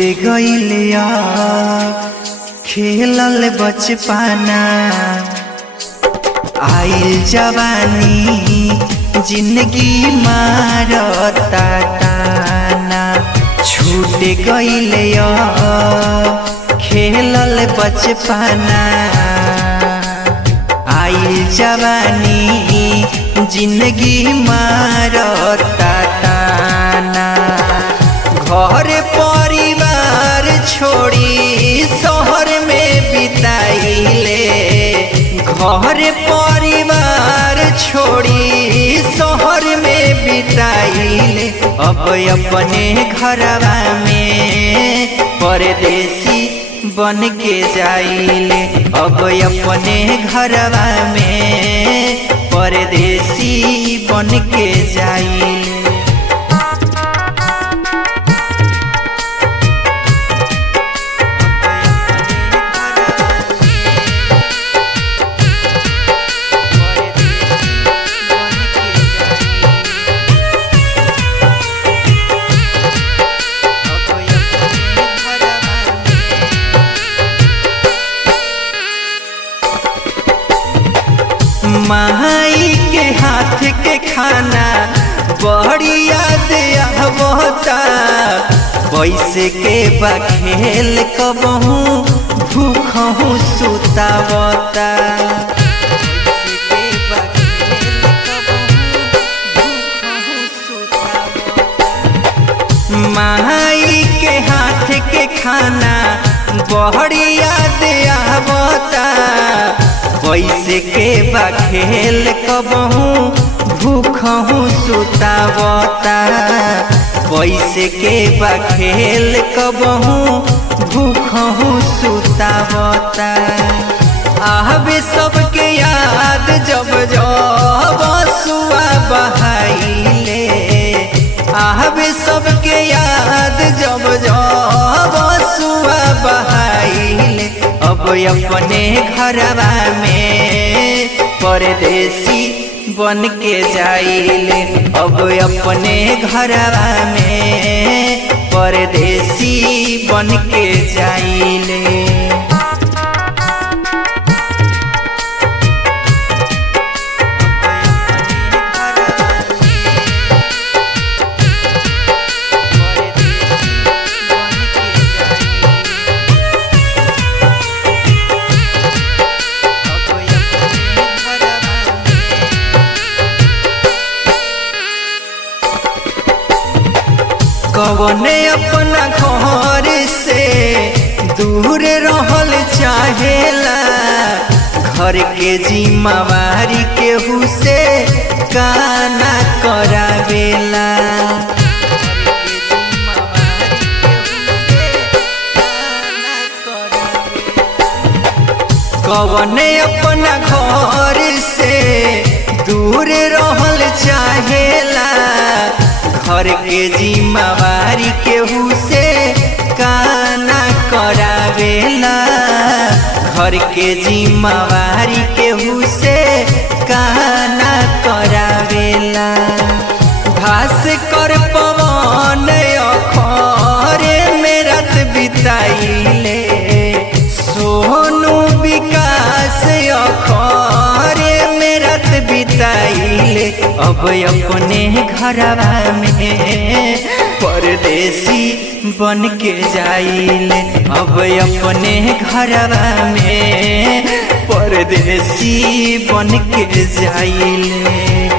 गइलिया खेलल बचपना आइल जवानी जिंदगी मारता ताना। छूट गइलिया खेलल बचपना आइल जवानी जिंदगी मारता ताना। घर परिवार छोड़ी शहर में बिताइले, घर परिवार छोड़ी शहर में बिताइले। अब अपने घरवा में परदेसी बन के जाइले, अब अपने घरवा में परदेसी बन के जाइले। माई के हाथ के खाना बड़ी याद आवता, वैसे के बखेल कबहू भूखहू सुतावता। माई के हाथ के खाना बड़ी याद आवता, वैसे के बखेल कबहू भूखहू सुतावता। वैसे के बखेल कबहू भूखहू सुतावता। आवे सबके याद जब जब सुआ बहाइले, आवे सबके याद जब जब सुआ बहाइले। अब अपने घरवा में परदेसी बन के जाइले, अब अपने घरवा में परदेसी बन के जाइले। कवने अपना घर से दूर रहल चाहेला, घर के जिम्मेवारी केहू से काना करावेला। कवने अपना घर से दूर रहल चाहेला, घर के जिम्मेवारी केहू से काना करावेला। घर के जिम्मेवारी केहू से काना करावेला। घास कर पवन अखरे में रात बिताइले, सोनू विकास अखरे में रात बिताइले। अब अपने घरवा में परदेसी बन के जाइले, अब अपने घरवा में परदेसी बन के जाइले।